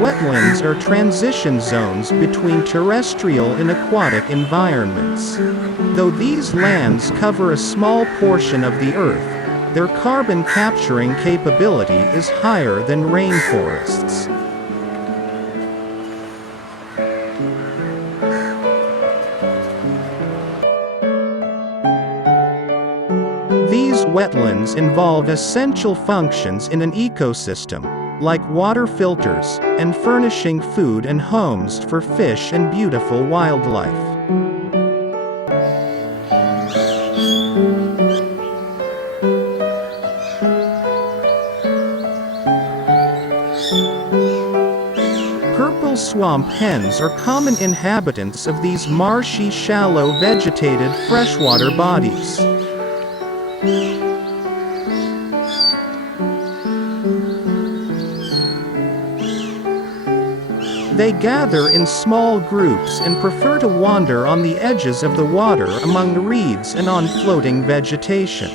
Wetlands are transition zones between terrestrial and aquatic environments. Though these lands cover a small portion of the Earth, their carbon capturing capability is higher than rainforests. These wetlands involve essential functions in an ecosystem, like water filters, and furnishing food and homes for fish and beautiful wildlife. Purple swamp hens are common inhabitants of these marshy, shallow, vegetated freshwater bodies. They gather in small groups and prefer to wander on the edges of the water among reeds and on floating vegetation.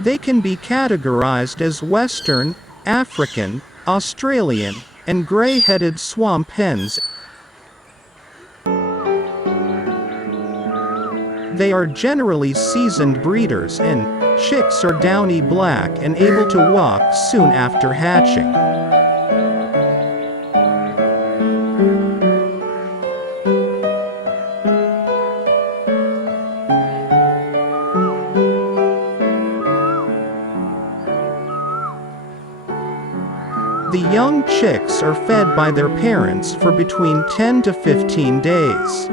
They can be categorized as Western, African, Australian, and gray-headed swamp hens. They are generally seasoned breeders, and chicks are downy black and able to walk soon after hatching. The young chicks are fed by their parents for between 10 to 15 days.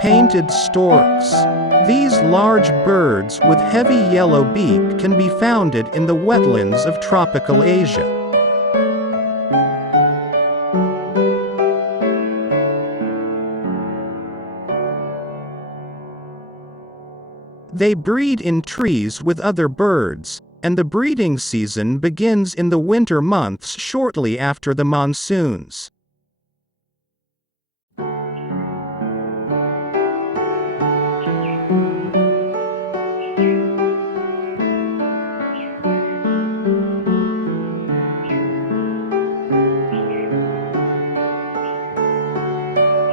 Painted storks. These large birds with heavy yellow beak can be found in the wetlands of tropical Asia. They breed in trees with other birds, and the breeding season begins in the winter months shortly after the monsoons.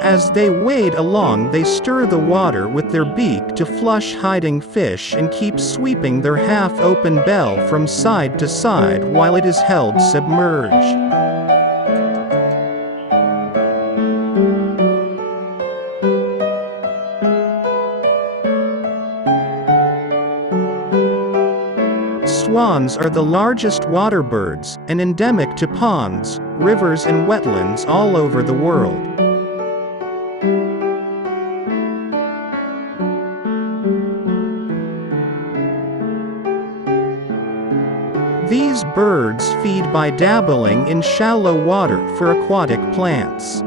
As they wade along, they stir the water with their beak to flush hiding fish and keep sweeping their half-open bell from side to side while it is held submerged. Swans are the largest waterbirds, and endemic to ponds, rivers and wetlands all over the world. These birds feed by dabbling in shallow water for aquatic plants.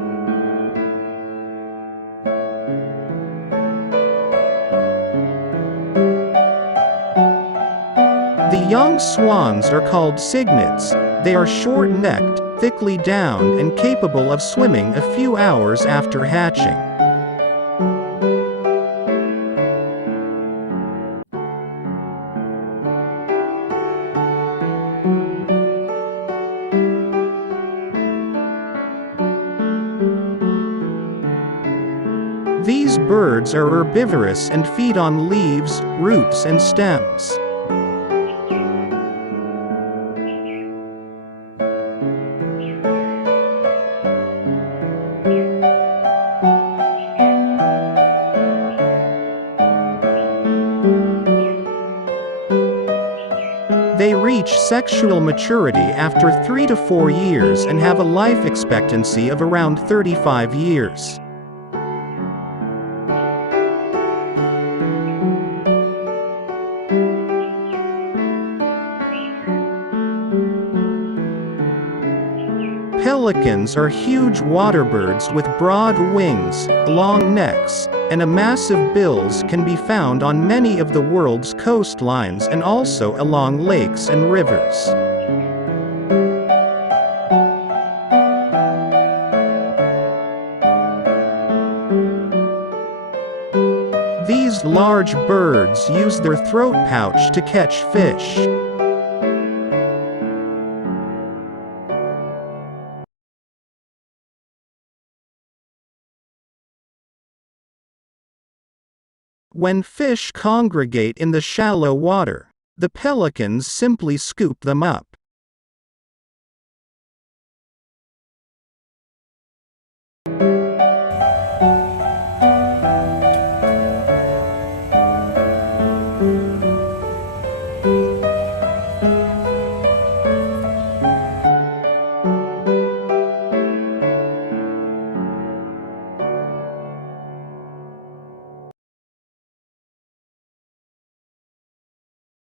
The young swans are called cygnets. They are short-necked, thickly downed, and capable of swimming a few hours after hatching. These birds are herbivorous and feed on leaves, roots, and stems. They reach sexual maturity after 3 to 4 years and have a life expectancy of around 35 years. Pelicans are huge waterbirds with broad wings, long necks, and a massive bills can be found on many of the world's coastlines and also along lakes and rivers. These large birds use their throat pouch to catch fish. When fish congregate in the shallow water, the pelicans simply scoop them up.